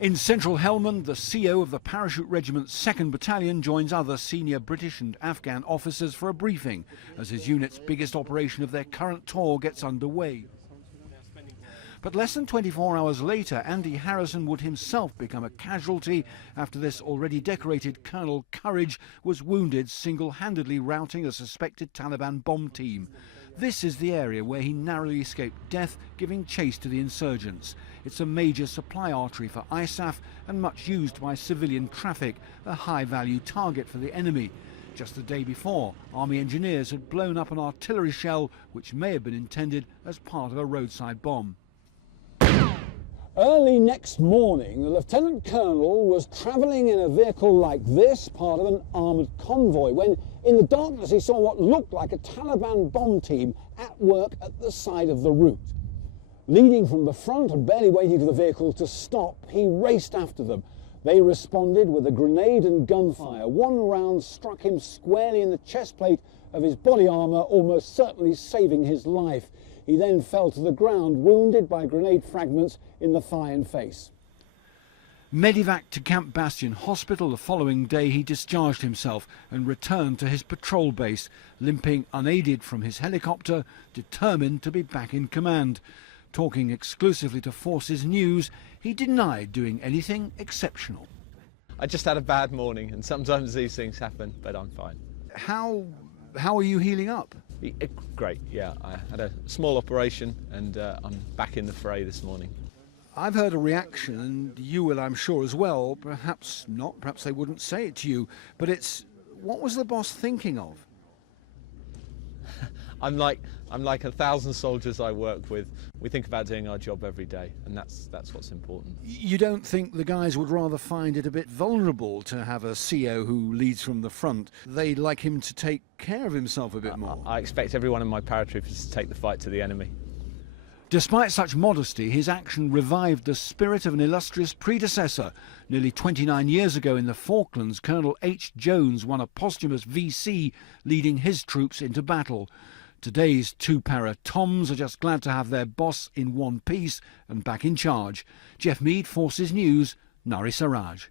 In central Helmand, the CO of the Parachute Regiment 2nd Battalion joins other senior British and Afghan officers for a briefing as his unit's biggest operation of their current tour gets underway. But less than 24 hours later, Andy Harrison would himself become a casualty after this already decorated Colonel Courage was wounded single-handedly routing a suspected Taliban bomb team. This is the area where he narrowly escaped death, giving chase to the insurgents. It's a major supply artery for ISAF and much used by civilian traffic, a high-value target for the enemy. Just the day before, Army engineers had blown up an artillery shell which may have been intended as part of a roadside bomb. Early next morning, the Lieutenant Colonel was travelling in a vehicle like this, part of an armoured convoy, when in the darkness he saw what looked like a Taliban bomb team at work at the side of the route. Leading from the front and barely waiting for the vehicle to stop, he raced after them. They responded with a grenade and gunfire. One round struck him squarely in the chest plate of his body armour, almost certainly saving his life. He then fell to the ground, wounded by grenade fragments in the thigh and face. Medevaced to Camp Bastion Hospital the following day, he discharged himself and returned to his patrol base, limping unaided from his helicopter, determined to be back in command. Talking exclusively to Forces News, he denied doing anything exceptional. I just had a bad morning, and sometimes these things happen, but I'm fine. How are you healing up? Great, yeah. I had a small operation and I'm back in the fray this morning. I've heard a reaction, and you will, I'm sure, as well. Perhaps not, perhaps they wouldn't say it to you, but it's, what was the boss thinking of? I'm like 1,000 soldiers I work with. We think about doing our job every day, and that's what's important. You don't think the guys would rather find it a bit vulnerable to have a CO who leads from the front? They'd like him to take care of himself a bit more. I expect every one of my paratroopers to take the fight to the enemy. Despite such modesty, his action revived the spirit of an illustrious predecessor. Nearly 29 years ago in the Falklands, Colonel H. Jones won a posthumous VC, leading his troops into battle. Today's two para-toms are just glad to have their boss in one piece and back in charge. Jeff Mead, Forces News, Nari Saraj.